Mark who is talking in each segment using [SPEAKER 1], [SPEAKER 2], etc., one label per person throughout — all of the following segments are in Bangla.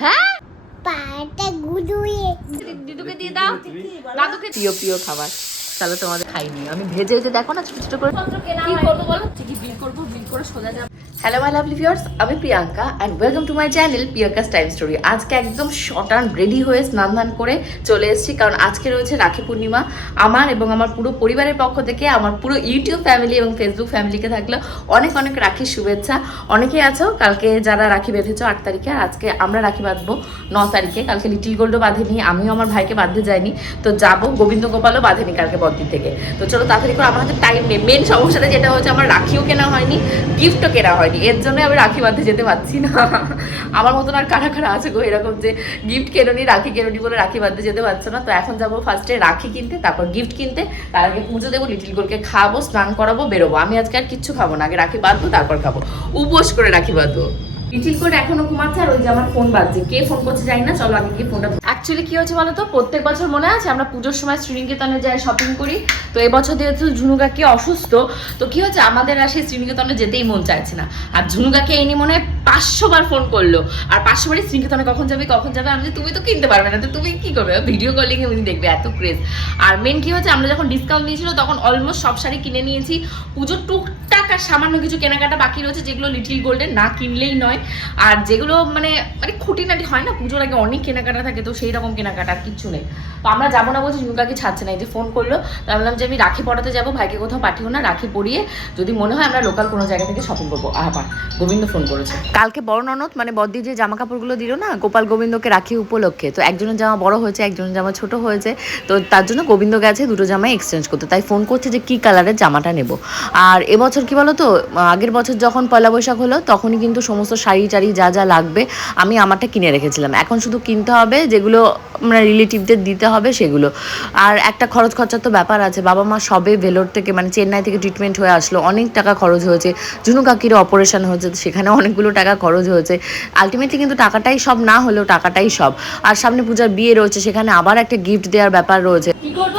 [SPEAKER 1] হ্যাঁ?
[SPEAKER 2] পাটা গুদুয়ে।
[SPEAKER 1] দিদুকে দিয়ে দাও। দাদুকে প্রিয় প্রিয় খাবার। তাহলে তোমাদের খাইনি। আমি ভেজে ভেজে দেখো না ছোট ছোট করে। কি করব বলো? ঠিকই বিল করব বিল করে সোজা যাব। হ্যালো মাই লাভলি ভিউয়ার্স আমি Priyanka and welcome to my channel Priyanka's time story আজকে একদম শর্ট অ্যান্ড রেডি হয়ে স্নান ধান করে চলে এসেছি, কারণ আজকে রয়েছে রাখি পূর্ণিমা। আমার এবং আমার পুরো পরিবারের পক্ষ থেকে আমার পুরো ইউটিউব ফ্যামিলি এবং ফেসবুক ফ্যামিলিকে থাকল অনেক অনেক রাখির শুভেচ্ছা। অনেকেই আছো, কালকে যারা রাখি বেঁধেছো আট তারিখে, আর আজকে আমরা রাখি বাঁধবো ন তারিখে। কালকে লিটিল গোল্ডও বাঁধেনি, আমিও আমার ভাইকে বাঁধতে যাইনি। তো যাব গোবিন্দ গোপালও বাঁধেনি কালকে বদ্দির থেকে। তো চলো তাড়াতাড়ি করে, আমার হাতে টাইম নেই। মেন সমস্যাটা যেটা হচ্ছে আমার রাখিও কেনা হয়নি গিফটও কেনা হয়নি। এর জন্য আমি রাখি বাঁধতে যেতে পারছি না। আমার মতন আর কারা কারা আছে গো? এরকম যে গিফট কেননি রাখি কেননি বলে রাখি বাঁধতে যেতে পারছ না। তো এখন যাব ফার্স্টে রাখি কিনতে, তারপর গিফট কিনতে। তার আগে পুজো দেবো লিটিল গোলকে খাব স্নান করাবো, বেরোবো। আমি আজকে আর কিচ্ছু খাব না। আগে রাখি বাঁধবো, তারপর খাব। উপোস করে রাখি বাঁধবো। লিটিল কোড এখনও ঘুমাচ্ছে আর ওই যে আমার ফোন বাজছে। কে ফোন করছে জানি না, চলো আগে গিয়ে ফোনটা অ্যাকচুয়ালি কি হচ্ছে বলো তো প্রত্যেক বছর মনে আছে আমরা পুজোর সময় শ্রীনিকেতনে যাই শপিং করি। তো এবছর যেহেতু ঝুনু কাকি অসুস্থ, তো কি হচ্ছে আমাদের আর সেই শ্রীনিকেতনে যেতেই মন চাইছে না। আর ঝুনু কাকি এই নিয়ে মনে হয় পাঁচশো বার ফোন করল। আর পাঁচশো বারই শ্রীনিকেতনে কখন যাবে কখন যাবে? আমি তুমি তো কিনতে পারবে না, তো তুমি কি করবে? ভিডিও কলিং এ উনি দেখবে, এত ক্রেজ আর মেন কি হচ্ছে আমরা যখন ডিসকাউন্ট দিয়েছিল তখন অলমোস্ট সব শাড়ি কিনে নিয়েছি। পুজোর টুকটাক আর সামান্য কিছু কেনাকাটা বাকি রয়েছে, যেগুলো লিটিল গোল্ডের না কিনলেই নয়। আর যেগুলো মানে মানে খুঁটিনাটি হয় না, পুজোর আগে অনেক কেনাকাটা থাকে, তো সেই রকম কেনাকাটা কিচ্ছু নেই। তো আমরা যাব না বলছি ঝুমকাকে ছাড়ছে না, এই যে ফোন করল, তো বললাম যে আমি রাখি পড়াতে যাব, ভাইকে কোথাও পাঠিও না, রাখি পরিয়ে যদি মনে হয় আমরা লোকাল কোনো জায়গা থেকে শপিং করব। আবার গোবিন্দ ফোন করেছে। কালকে বড় ননদ মানে বদ্দি যে জামা কাপড়গুলো দিল না, গোপাল গোবিন্দকে রাখি উপলক্ষে, তো একজনের জামা বড় হয়েছে, একজনের জামা ছোট হয়েছে, তো তার জন্য গোবিন্দ গেছে দুটো জামাই এক্সচেঞ্জ করতে, তাই ফোন করছে যে কি কালারের জামাটা নেব। আর এবছর কি বলো তো আগের বছর যখন পয়লা বৈশাখ হলো, তখনই কিন্তু সমস্ত শাড়ি টাড়ি যা যা লাগবে, আমি আমারটা কিনে রেখেছিলাম। এখন শুধু কিনতে হবে, যেগুলো মানে রিলেটিভদের দিতে হবে সেগুলো। আর একটা খরচ খরচার তো ব্যাপার আছে, বাবা মা সবে ভেলোর থেকে মানে চেন্নাই থেকে ট্রিটমেন্ট হয়ে আসলো, অনেক টাকা খরচ হয়েছে। ঝুনু কাকিরও অপারেশন হয়েছে, সেখানে অনেকগুলো টাকা খরচ হয়েছে। আলটিমেটলি কিন্তু টাকাটাই সব, না হলেও টাকাটাই সব। আর সামনে পূজার বিয়ে রয়েছে, সেখানে আবার একটা গিফট দেওয়ার ব্যাপার রয়েছে। কি করব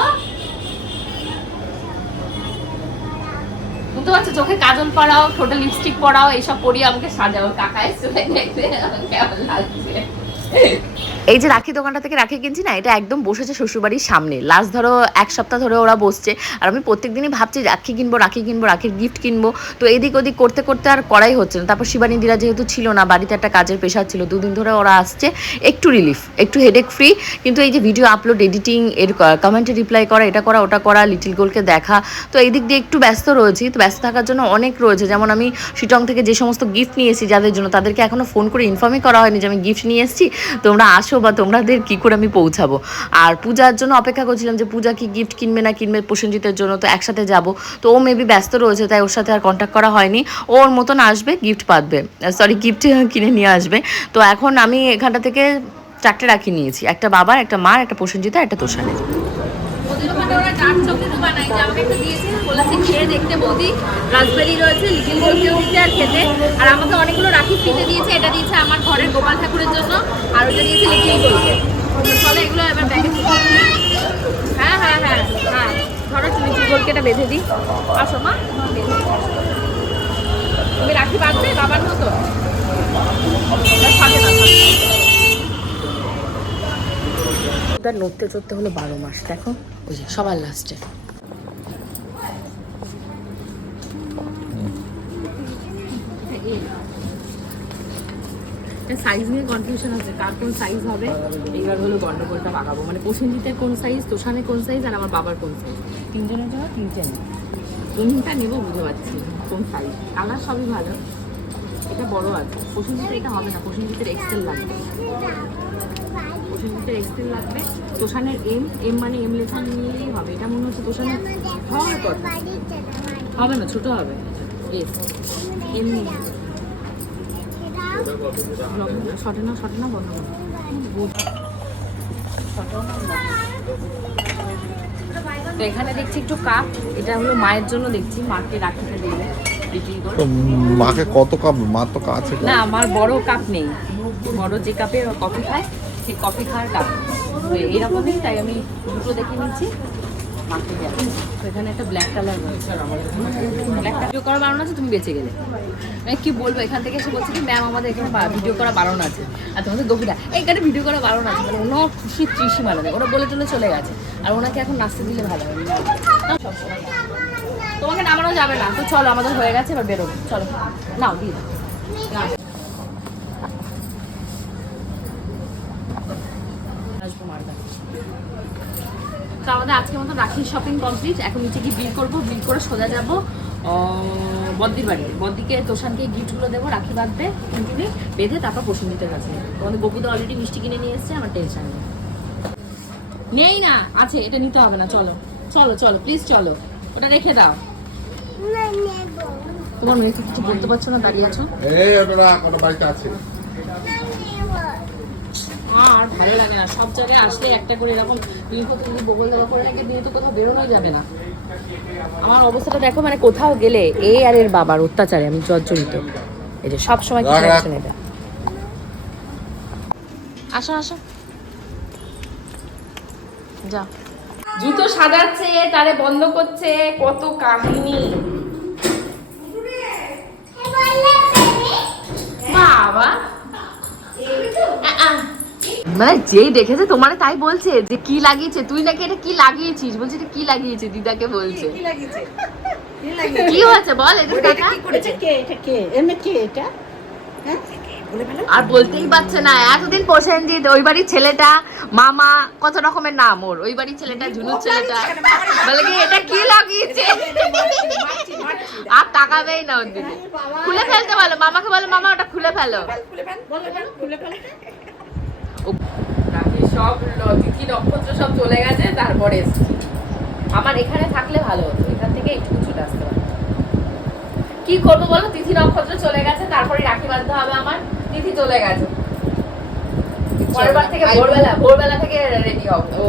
[SPEAKER 1] বুঝতে পারছ চোখে কাজল পরাও ঠোঁটে লিপস্টিক পরাও এইসব পরিয়ে আমাকে সাজাও। কাকায় দেখবে কেমন লাগছে? এই যে রাখি দোকানটা থেকে রাখি কিনছি না, এটা একদম বসেছে শ্বশুরবাড়ির সামনে। লাস্ট ধরো এক সপ্তাহ ধরে ওরা বসছে। আর আমি প্রত্যেক দিনই ভাবছি, রাখি কিনবো রাখি কিনবো, রাখির গিফট কিনবো। তো এদিক ওদিক করতে করতে আর করাই হচ্ছে না। তারপর শিবানীদিরা যেহেতু ছিল না, বাড়িতে একটা কাজের পেশা ছিল, দুদিন ধরে ওরা আসছে। একটু রিলিফ একটু হেডেক ফ্রি কিন্তু এই যে ভিডিও আপলোড এডিটিং এর কমেন্টে রিপ্লাই করা, এটা করা, ওটা করা লিটিল গোলকে দেখা। তো এই দিক দিয়ে একটু ব্যস্ত রয়েছি, তো ব্যস্ত থাকার জন্য অনেক রয়েছে। যেমন আমি শিটং থেকে যে সমস্ত গিফট নিয়ে এসেছি যাদের জন্য, তাদেরকে এখনও ফোন করে ইনফর্মই করা হয়নি যে আমি গিফট নিয়ে এসেছি। তোমরা আসো বা তোমাদের কি করে আমি পৌঁছাবো? আর পূজার জন্য অপেক্ষা করছিলাম যে পূজা কি গিফট কিনবে না কিনবে প্রসেনজিতের জন্য তো একসাথে যাব। তো ও মেবি ব্যস্ত রয়েছে, তাই ওর সাথে আর কন্ট্যাক্ট করা হয়নি। ওর মতন আসবে গিফট পাবে। সরি গিফট কিনে নিয়ে আসবে। তো এখন আমি এখানটা থেকে চারটে রাখি নিয়েছি। একটা বাবার, একটা মার, একটা প্রসেনজিতা একটা তোষানের।
[SPEAKER 3] ওখানে ওরা ডার্ক চকলেটও যে আমাকে একটা দিয়েছে বলেছে খেয়ে দেখতে বৌদি। রাসবেরি রয়েছে লিটিল গোলকেও দিতে আর খেতে। আর আমাকে অনেকগুলো রাখি ফ্রিতে দিয়েছে, এটা দিয়েছে আমার ঘরের গোপাল ঠাকুরের জন্য, আর ওটা দিয়েছে লিটিল গোলকে চলে এগুলো এবার ব্যাগে হ্যাঁ হ্যাঁ হ্যাঁ হ্যাঁ। ধরো লিটিল গোলকে এটা বেঁধে দিই। আসো মা। তুমি রাখি বাঁধবে বাবার মতো?
[SPEAKER 1] তার নড়তে চড়তে হলো বারো মাস দেখো। ওই যে সবার লাস্টে
[SPEAKER 3] সাইজ নিয়ে কনফিউশন আছে কার কোন সাইজ হবে? এইবার হলো গন্ডগোলটা পাকাবো মানে প্রসেনজিতের কোন সাইজ তোষানের কোন সাইজ আর আমার বাবার কোন সাইজ তিনজনের জন্য তিনটে নেই কোনটা নেব বুঝতে পারছি কোন সাইজ কালার সবই ভালো। এটা বড় আছে। প্রসেনজিতের এটা হবে না প্রসেনজিতের এক্সেল লাগবে এক্সেল লাগবে। তোষানের এম এম মানে এম লেখা নিলেই হবে। এটা মনে হচ্ছে তোষানের হবে কত হবে না ছোট হবে। এস এম শটে না শটে না বন্ধ। তো এখানে দেখছি একটু কাপ এটা হলো মায়ের জন্য দেখছি। মাকে রাখিতে দেবে।
[SPEAKER 4] তো মাকে কত কাপ মা তো কাছে
[SPEAKER 3] না আমার বড় কাপ নেই। বড় যে কাপে কফি খায় সেই কফি খাওয়ার এরকমই তাই আমি দুটো দেখে নিচ্ছি।
[SPEAKER 1] এখানে একটা ব্ল্যাক কালার ব্ল্যাক ভিডিও বারণ আছে, তুমি বেঁচে গেলে। কি বলব, এখান থেকে এসে ম্যাম আমাদের এখানে ভিডিও করা বারণ আছে। আর তোমাদের এইখানে ভিডিও করা বারণ আছে। মানে ওনার খুশি ত্রিশি মারা দেয় ওরা বলে চলে গেছে। আর ওনাকে এখন নাচতে ভালো হবে। তোমাকে নামানো যাবে না। তো চলো, আমাদের হয়ে গেছে, এবার বেরোবো। চলো, নাও, দিয়ে দাও নাও। আসব মারদা তো আমাদের আজকের মতো রাখির শপিং কমপ্লিট এখন নিচে গিয়ে বিল করব বিল করে সোজা যাব বদ্দির বাড়ি বদ্দিকে তোষানকে গিফটগুলো দেবো রাখি বাঁধবে কিনকিনি বেঁধে তারপর প্রসেনজিতের কাছে তোমাদের গপুদা অলরেডি মিষ্টি কিনে নিয়ে এসছে আমার টেনশন নেই নেই না আছে এটা নিতে হবে না চলো। চলো চলো প্লিজ চলো। ওটা রেখে দাও। তোমার মেয়েকে কিছু বলতে পারছ না দাঁড়িয়ে আছো?
[SPEAKER 4] এই ওটা কোনো বাড়িতে আছে।
[SPEAKER 1] ভালো লাগে না। সব জায়গায় আসলে একটা করে এরকম তুমি বগল দেওয়া করে রাখে দিনে তো কোথাও বেরোনোই যাবে না। আমার অবস্থাটা দেখো মানে কোথাও গেলে এ আর এর বাবার অত্যাচারে আমি জর্জরিত। এই যে সব সময় কিছু। অ্যাকশন এটা। আসো আসো। যা জুতো সাজাচ্ছে তারে বন্ধ করছে কত কাহিনী। মানে যেই দেখেছে তোমার তাই বলছে যে কি লাগিয়েছে? তুই নাকি এটা কি লাগিয়েছিস? বলছে এটা কি লাগিয়েছে? দিদাকে বলছে। কি হয়েছে বল এটা
[SPEAKER 5] এটা কে এটা কে? এমনি কে? এটা? হ্যাঁ? বলে ফেলো।
[SPEAKER 1] আর বলতেই পারছে না এতদিন প্রসেনজিৎ ওই বাড়ির ছেলেটা মামা কত রকমের নাম ওর। ওই বাড়ির ছেলেটা ঝুনুর ছেলেটা। বলে কি এটা কি লাগিয়েছে? আর তাকাবেই না ওর দিকে। খুলে ফেলতে বলো মামাকে বলো মামা ওটা খুলে ফেলো।
[SPEAKER 5] খুলে ফেল বলে ফেল খুলে ফেল।
[SPEAKER 1] বাকি সব তিথি নক্ষত্র সব চলে গেছে তারপরে এসছি। আমার এখানে থাকলে ভালো হতো এখান থেকে একটু চলে আসতে কি করব বলো? তিথি নক্ষত্র চলে গেছে তারপরে রাখি বাঁধতে হবে আমার তিথি চলে গেছে। পরের থেকে ভোরবেলা ভোরবেলা থেকে রেডি হব। ও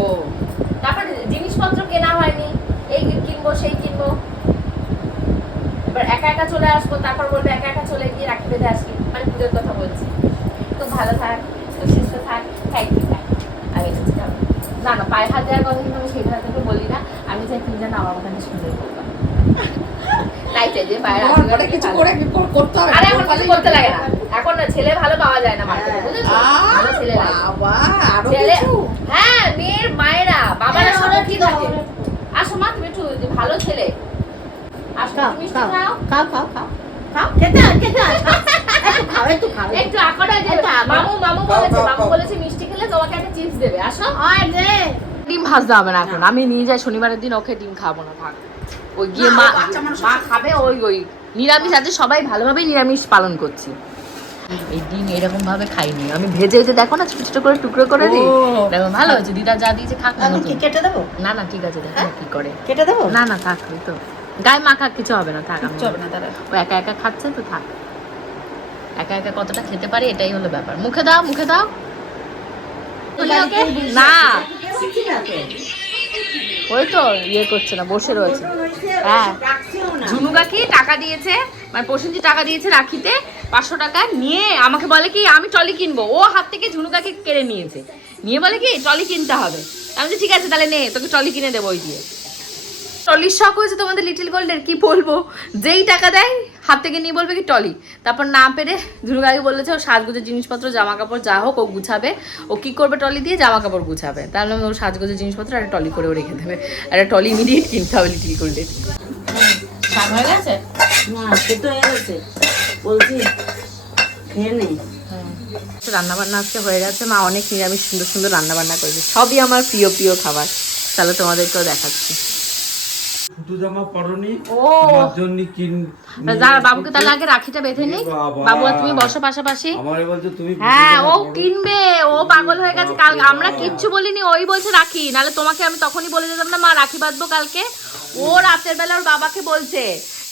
[SPEAKER 1] তারপরে জিনিসপত্র কেনা হয়নি এই কিনবো সেই কিনবো। এবার একা একা চলে আসব তারপর বলবে একা একা চলে গিয়ে রাখি বেঁধে আসি মানে পুজোর কথা বলছি। তো ভালো থাক তো সুস্থ থাক থ্যাংক ইউ আমি এটা চাই। না না পায়ে হাত দেওয়ার কথা কিন্তু আমি সেই তোকে বলি না। আমি চাই তুমি যেন আমার মতন সুন্দর করবা তাই চাই যে পায়ের
[SPEAKER 5] আমার কিছু করে করতে হবে?
[SPEAKER 1] আরে এখন কিছু করতে লাগে না। এখন না ছেলে ভালো পাওয়া যায় না মার্কেটে বুঝেছ? ভালো ছেলে
[SPEAKER 5] বাবা
[SPEAKER 1] আরও
[SPEAKER 5] কিছু?
[SPEAKER 1] হ্যাঁ মেয়ের মায়েরা বাবারা
[SPEAKER 5] হ্যাঁ,
[SPEAKER 1] সব কি
[SPEAKER 5] কি
[SPEAKER 1] থাকে? আসো মা তুমি একটু যে ভালো ছেলে। আসো তুমি
[SPEAKER 5] খাও।
[SPEAKER 1] খাও।
[SPEAKER 5] খাও খাও খাও। খাও খেতে খেতে একটু খাও একটু খাও।
[SPEAKER 1] একটু আকড়া যে মামু মামু বলেছে মামু বলেছে মিষ্টি খেলে তোমাকে দেবে আসো। ডিম ভাজতে হবে না এখন আমি নিয়ে যাই শনিবারের দিন ওকে ডিম খাব না থাক। ওই গিয়ে মা মা খাবে ওই ওই। নিরামিষ আছে সবাই ভালোভাবেই নিরামিষ পালন করছি। এই ডিম এরকম ভাবে খাইনি। আমি ভেজে ভেজে দেখো না ছোট ছোট করে টুকরো করে দিই। দেখো ভালো হয়েছে। দিদা যা দিয়েছে খাক না
[SPEAKER 5] কি কেটে দেবো?
[SPEAKER 1] না না ঠিক আছে দেখো না কি করে।
[SPEAKER 5] কেটে দেবো?
[SPEAKER 1] না না থাক তো। গায়ে মাখার কিছু হবে না থাক আমি-
[SPEAKER 5] চলবে না তারা
[SPEAKER 1] ও একা একা খাচ্ছে তো থাক। একা একা কতটা খেতে পারে এটাই হলো ব্যাপার। মুখে দাও মুখে দাও? না।
[SPEAKER 5] তো
[SPEAKER 1] ওই তো ইয়ে করছে না বসে রয়েছে। হ্যাঁ। ঝুনু কাকি টাকা দিয়েছে মানে প্রসেনজি টাকা দিয়েছে রাখিতে পাঁচশো টাকা নিয়ে আমাকে বলে কি আমি টলি কিনবো। ও হাত থেকে ঝুনু কাকি কেড়ে নিয়েছে। নিয়ে বলে কি টলি কিনতে হবে। আমি বলছি, ঠিক আছে তাহলে নে তোকে টলি কিনে দেবো ওই দিয়ে। টলির শখ হয়েছে তোমাদের লিটিল গোল্ডের কি বলব? যেই টাকা দেয় হাত থেকে নিয়ে বলবে কি টলি। তারপর না পেরে ঝুনুকাকে বলেছে ও সাজগোজের জিনিসপত্র জামা কাপড় যা হোক ও গুছাবে। ও কি করবে টলি দিয়ে জামা কাপড় গুছাবে। তাহলে ও সাজগোজের জিনিসপত্র একটা টলি করেও রেখে দেবে। একটা টলি ইমিডিয়েট কিনতে হবে লিটিল শাক হয়ে গেছে?
[SPEAKER 5] না সে তো হয়ে গেছে। বলছি খেয়ে নেই
[SPEAKER 1] রান্না বান্না আজকে হয়ে গেছে। মা অনেক নিরামিষ সুন্দর সুন্দর রান্না বান্না করেছে। সবই আমার প্রিয় প্রিয় খাবার। তাহলে তোমাদেরকেও দেখাচ্ছি।
[SPEAKER 6] ফুটু জামা পরনি
[SPEAKER 1] ও।
[SPEAKER 6] তোমার জন্য কিন
[SPEAKER 1] বাবুকে তাহলে আগে রাখিটা বেঁধে নি।
[SPEAKER 6] বাবু।
[SPEAKER 1] আর তুমি বসো পাশাপাশি।
[SPEAKER 6] আমারে বলছে তুমি
[SPEAKER 1] হ্যাঁ ও কিনবে ও পাগল হয়ে গেছে। কাল আমরা কিচ্ছু বলিনি ওই বলছে রাখি। নাহলে তোমাকে আমি তখনই বলে দিতাম না মা রাখি বাঁধবো কালকে। ও রাতের বেলা ওর বাবাকে বলছে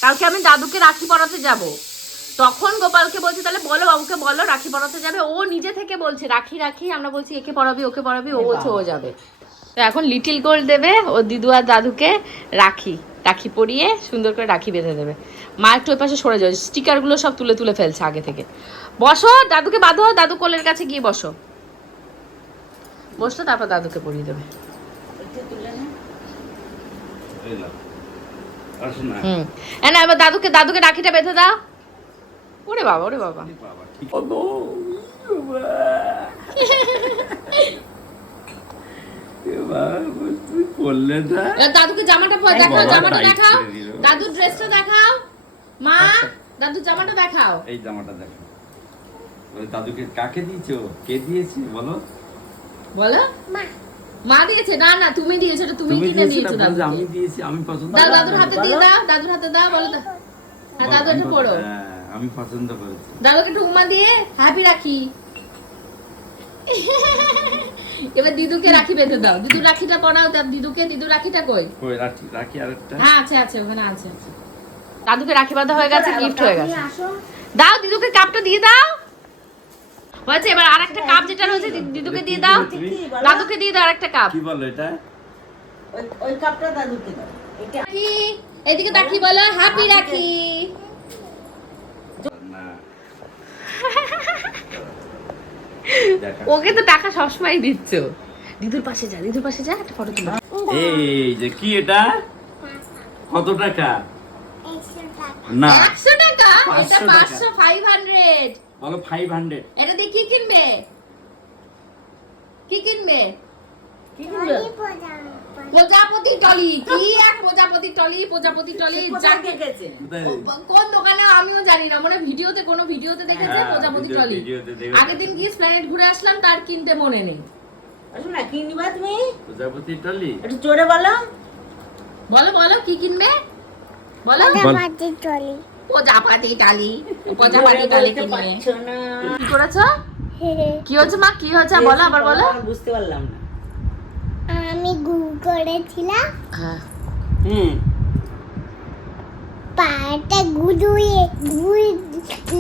[SPEAKER 1] কালকে আমি দাদুকে রাখি পরাতে যাব। তখন গোপালকে বলছে তাহলে বলো বাবুকে বলো রাখি পরাতে যাবে। ও নিজে থেকে বলছে রাখি রাখি আমরা বলছি একে পড়াবি ওকে পড়াবি ও বলছে ও যাবে। তো এখন লিটিল গোল্ড দেবে ও দিদু আর দাদুকে রাখি রাখি পরিয়ে সুন্দর করে রাখি বেঁধে দেবে। মা একটু ওই পাশে সরে যাবে স্টিকারগুলো সব তুলে তুলে ফেলছে আগে থেকে। বসো দাদুকে বাঁধো দাদু কোলের কাছে গিয়ে বসো। বসল তারপর দাদুকে পরিয়ে দেবে। হুম। না এবার দাদুকে দাদুকে রাখিটা বেঁধে দাও। ওরে বাবা ওরে বাবা
[SPEAKER 6] বাবা, ঠিক- ওগো, বাবা। এ বাবা, তুমি করলে না?
[SPEAKER 3] দাদুকে জামাটা পর দেখাও জামাটা দেখাও। দাদুর ড্রেসটা দেখাও। মা দাদুর জামাটা দেখাও।
[SPEAKER 6] এই জামাটা দেখো। দাদুকে কাকে দিয়েছ? কে দিয়েছে? বলো।
[SPEAKER 3] বলো। মা। দিয়েছে? না না তুমি দিয়েছ এটা তুমি কিনে
[SPEAKER 6] দিয়েছ আমি দিয়েছি আমি পছন্দ
[SPEAKER 3] দাও দাদুর হাতে দিয়ে দাও দাদুর হাতে দাও বলো হ্যাঁ দাদু একটু পড়ো
[SPEAKER 6] হ্যাঁ, আমি পছন্দ করেছি।
[SPEAKER 3] দাদুকে একটু উমা দিয়ে হ্যাপি রাখি। এবার দিদুকে রাখি বেঁধে দাও। দিদুর রাখিটা পড়াও দাও দিদুকে দিদুর রাখিটা কই?
[SPEAKER 6] কই রাখি রাখি আরেকটা?
[SPEAKER 3] হ্যাঁ আছে আছে ওখানে আছে। আছে
[SPEAKER 1] দাদুকে রাখি বাঁধা হয়ে গেছে গিফট হয়ে গেছে। দাও দিদুকে কাপটা দিয়ে দাও। হয়েছে এবার আরেকটা কাপ যেটা রয়েছে দিদুকে দিয়ে দাও। দাদুকে দিয়ে দাও আরেকটা কাপ
[SPEAKER 6] কি বলো এটা?
[SPEAKER 5] ওই ওই কাপটা দাদুকে দাও। এটা
[SPEAKER 3] রাখি। এদিকে তাকি বলো। হ্যাপি রাখি।
[SPEAKER 6] না।
[SPEAKER 1] ওকে তো টাকা সবসময় দিচ্ছ। দিদুর পাশে যা দিদুর পাশে যা একটা ফটো তুলো।
[SPEAKER 6] এই যে কি এটা? কত টাকা? না।
[SPEAKER 3] টাকা? এটা
[SPEAKER 6] 500 টাকা।
[SPEAKER 3] পাঁচশো ফাইভ হান্ড্রেড
[SPEAKER 6] বলো ফাইভ হান্ড্রেড
[SPEAKER 3] এটা দিয়ে কি কিনবে? কি কিনবে? প্রজাপতি টলি কি এক প্রজাপতি টলি প্রজাপতি টলি
[SPEAKER 5] দেখেছে?
[SPEAKER 3] কোন দোকানে আমিও জানি না মানে ভিডিওতে কোনো ভিডিওতে দেখেছে
[SPEAKER 6] হ্যাঁ,
[SPEAKER 3] প্রজাপতি টলি? আগের দিন গিয়ে স্প্ল্যানেট ঘুরে আসলাম তার কিনতে মনে নেই।
[SPEAKER 5] না কি নিবা তুমি?
[SPEAKER 6] প্রজাপতি টলি?
[SPEAKER 5] একটু জোরে বলো।
[SPEAKER 3] বলো বলো কি কিনবে? বলো।
[SPEAKER 2] পাটি চলি
[SPEAKER 3] প্রজাপতি টালি প্রজাপতি টালি কিনবে।
[SPEAKER 1] কি করেছ? কি হচ্ছে মা? কি হচ্ছে বলো আবার বলো।
[SPEAKER 5] বুঝতে পারলাম না।
[SPEAKER 2] আমি গু করেছিলাম।
[SPEAKER 1] হ্যাঁ।
[SPEAKER 5] হুম।
[SPEAKER 2] পাটা গুদুয়ে গুই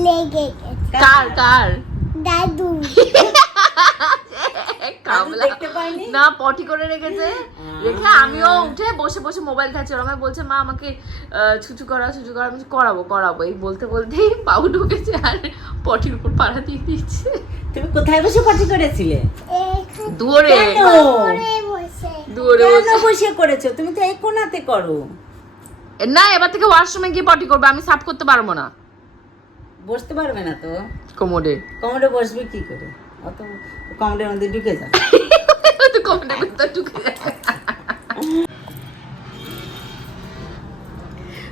[SPEAKER 2] লেগে গেছে।
[SPEAKER 1] কার কার?
[SPEAKER 2] দাদু।
[SPEAKER 1] না পটি করে রেখেছে। রেখে আমিও উঠে বসে বসে মোবাইল খাচ্ছি ওর আমায় বলছে মা আমাকে ছুচু করা ছুচু করা আমি করাবো করাবো। এই বলতে বলতেই পাউ ঢুকেছে আর পটির উপর পাড়া দিয়ে দিচ্ছে।
[SPEAKER 5] তুমি কোথায় বসে পার্টি করেছিলে?
[SPEAKER 1] দুয়ারে।
[SPEAKER 5] কেন
[SPEAKER 2] বসে
[SPEAKER 5] করেছ? তুমি তো এই কোনাতে করো।
[SPEAKER 1] না এবার থেকে ওয়াশরুমে গিয়ে পটি করবে আমি সাফ করতে পারব না।
[SPEAKER 5] বসতে পারবে না তো?
[SPEAKER 1] কোমোডে।
[SPEAKER 5] কমরে বসবে কি করে? অত কমরের মধ্যে ঢুকে যা।
[SPEAKER 1] তো কোমোডে ভিতর ঢুকে যায়।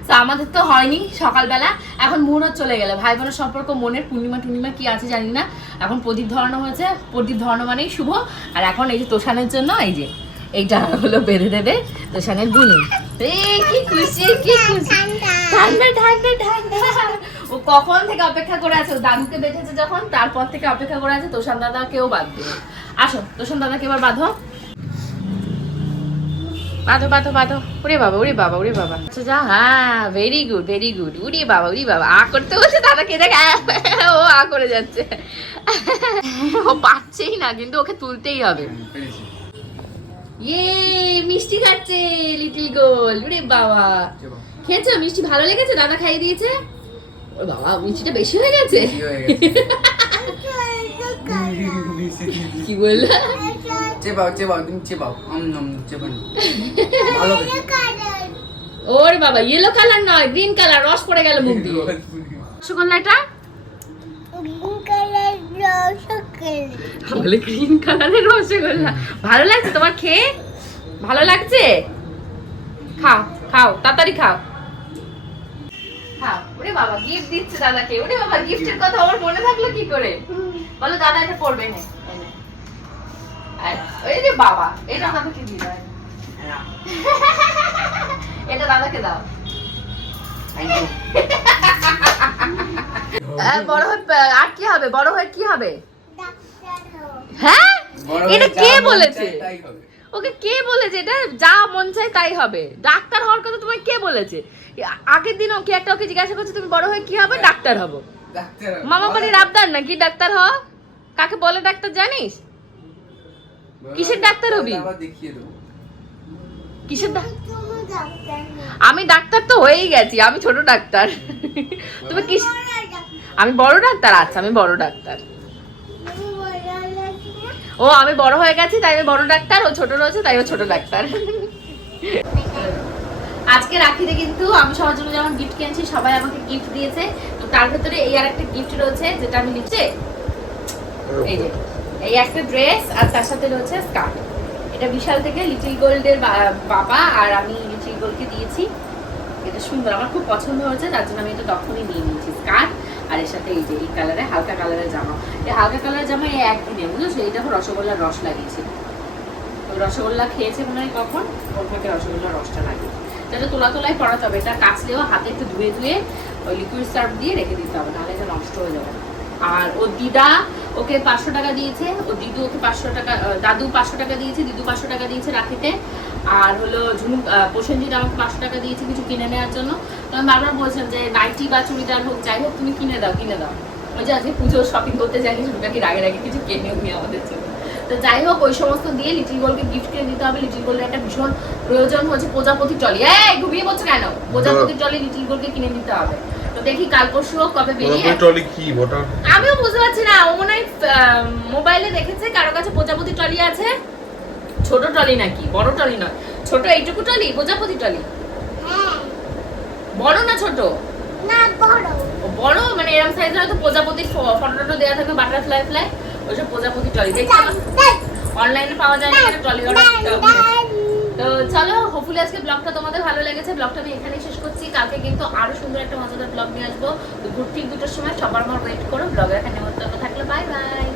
[SPEAKER 1] তো আমাদের তো হয়নি সকালবেলা এখন মুহূর্ত চলে গেলে। ভাই বোনের সম্পর্ক মনের পূর্ণিমা টুর্ণিমা কি আছে জানি না। এখন প্রদীপ ধরানো হয়েছে প্রদীপ ধরানো মানেই শুভ। আর এখন এই যে তোষানের জন্য এই যে এইটা হলো বেঁধে দেবে তোষানের বুনু। এই কি খুশি কি খুশি। ঠান্ডা ঠান্ডা ঠান্ডা ও কখন থেকে অপেক্ষা করে আছে? দাদুকে বেঁধেছে যখন, তারপর থেকে অপেক্ষা করে আছে তোষান দাদাকেও বাঁধবে আসো, তোষান দাদাকে এবার বাঁধো। বাঁধো বাঁধো বাঁধো। ওরে বাবা ওরে বাবা ওরে বাবা। আচ্ছা যা হ্যাঁ ভেরি গুড ভেরি গুড উড়ি বাবা উড়ি বাবা। আ করতে বলছে দাদাকে, দেখ ও আ করে যাচ্ছে। ও পাচ্ছেই না, কিন্তু ওকে তুলতেই হবে। ইয়ে মিষ্টি খাচ্ছে লিটিল গোল উরে বাবা। খেয়েছো? মিষ্টি ভালো লেগেছে? দাদা খাইয়ে দিয়েছে? ও বাবা মিষ্টিটা বেশি হয়ে গেছে? কি বলল?
[SPEAKER 7] চেবাও চেবাও তুমি চেবাও আম নাম চেবান ভালো
[SPEAKER 3] ওরে বাবা ইয়েলো কালার নয় গ্রিন কালার রস পড়ে গেল মুখ দিয়ে। রসগোল্লাটা?
[SPEAKER 2] গ্রিন কালার রসকেল
[SPEAKER 1] বলে গ্রিন কালারের রসগোল্লা। ভালো লাগছে তোমার খেয়ে? ভালো লাগছে? খাও খাও তাড়াতাড়ি খাও। খাও। ওরে বাবা গিফট দিচ্ছে দাদাকে। ওরে বাবা গিফটের কথা মনে থাকল কি করে? বলো দাদা এটা পড়বে না যে বাবা এটা দাদাকে দিয়ে দাও। এটা দাদাকে দাও। আহ, বড় হয়ে আর কি হবে? বড় হয়ে কি হবে? হ্যাঁ? এটা কে বলেছে। ওকে কে বলেছে? এটা যা মন চায় তাই হবে। ডাক্তার হওয়ার কথা তোমায় কে বলেছে? আগের দিন ওকে একটা ওকে জিজ্ঞাসা করছে তুমি বড় হয়ে কি হবে? ডাক্তার হব।
[SPEAKER 7] ডাক্তার হবে।
[SPEAKER 1] মামা বাড়ির আবদার নাকি ডাক্তার হ কাকে বলে ডাক্তার জানিস? কিসের ডাক্তার হবি?
[SPEAKER 7] আবার
[SPEAKER 1] কিসের
[SPEAKER 2] ডাক্তার
[SPEAKER 1] আমি ডাক্তার তো হয়েই গেছি আমি ছোট ডাক্তার। তুমি কিস আমি বড় ডাক্তার? আচ্ছা আমি বড় ডাক্তার। ও, আমি বড় হয়ে গেছি, তাই আমি বড় ডাক্তার, ও ছোট রয়েছে, তাই ও ছোট ডাক্তার। আজকে রাখিতে কিন্তু আমি সবার জন্য যেমন গিফট কিনেছি, সবাই আমাকে গিফট দিয়েছে। তো তার ভেতরে এই আর একটা গিফট রয়েছে, যেটা আমি নিচে এই যে, এই একটা ড্রেস আর তার সাথে রয়েছে স্কার্ট এটা বিশাল থেকে লিটিল গোল্ডের বাবা, আর আমি লিটিল গোল্ডকে দিয়েছি। এটা সুন্দর, আমার খুব পছন্দ হয়েছে, তার জন্য আমি এটা তখনই নিয়ে নিয়েছি স্কার্ট আর এর সাথে এই যে, এই কালারে হালকা কালারের জামা। এই হালকা কালারের জামা এই একদিনে বুঝেছ? এই দেখো রসগোল্লার রস লাগিয়েছে। রসগোল্লা খেয়েছে মনে হয় কখন? ওর থেকে রসগোল্লার রসটা লাগিয়েছে। তো এটা তোলা তোলাই পড়াতে হবে। এটা কাচলেও হাতে একটু ধুয়ে ধুয়ে ওই লিকুইড সার্ফ দিয়ে রেখে দিতে হবে, নাহলে এটা নষ্ট হয়ে যাবে। আর ও দিদা ওকে পাঁচশো টাকা দিয়েছে, ও দিদু ওকে পাঁচশো টাকা দাদু পাঁচশো টাকা দিয়েছে, দিদু পাঁচশো টাকা দিয়েছে রাখিতে। আর হলো আহ, প্রসেনজিৎ আমাকে পাঁচশো টাকা দিয়েছে কিছু কিনে নেওয়ার জন্য। তো আমি বারবার বলছিলাম যে নাইটি বা চুড়িদার হোক যাই হোক তুমি কিনে দাও কিনে দাও। ওই যে আজকে পুজোর শপিং করতে যাই ঝুনুকাকে রাগে রাগে কিছু কিনেও নি আমাদের জন্য। তো যাই হোক ওই সমস্ত দিয়ে লিটিল গোলকে গিফট কিনে দিতে হবে। লিটিল গোলের একটা ভীষণ প্রয়োজন হচ্ছে প্রজাপতি টলি। এই ঘুমিয়ে পড়ছে কেন? প্রজাপতি টলি লিটিল গোলকে কিনে দিতে হবে। তো দেখি কাল পরশু হোক কবে বেরিয়ে
[SPEAKER 5] টলি কি ওটা
[SPEAKER 1] আমিও বুঝতে পারছি না ও মনে হয় মোবাইলে দেখেছে কারও কাছে প্রজাপতি টলি আছে? ছোট টলি নাকি? বড় টলি নয়। ছোট এইটুকু টলি প্রজাপতি টলি
[SPEAKER 2] হ্যাঁ।
[SPEAKER 1] বড় না ছোট?
[SPEAKER 2] না বড়।
[SPEAKER 1] বড়? মানে এরকম সাইজের হয়তো প্রজাপতির ফটো দেওয়া থাকবে বাটারফ্লাই ফ্লাই ওইসব প্রজাপতি টলি দেখতে অনলাইনে পাওয়া যায় না টলি তো চলো হোপফুলি আজকে ব্লগটা তোমাদের ভালো লেগেছে। ব্লগটা আমি এখানেই শেষ করছি। কালকে কিন্তু আরও সুন্দর একটা মজাদার ব্লগ নিয়ে আসব। দুপুর ঠিক দুটোর সময় সবার আমার ওয়েট করো। ব্লগের এখানে নেমন্তন্ন থাকলে বাই বাই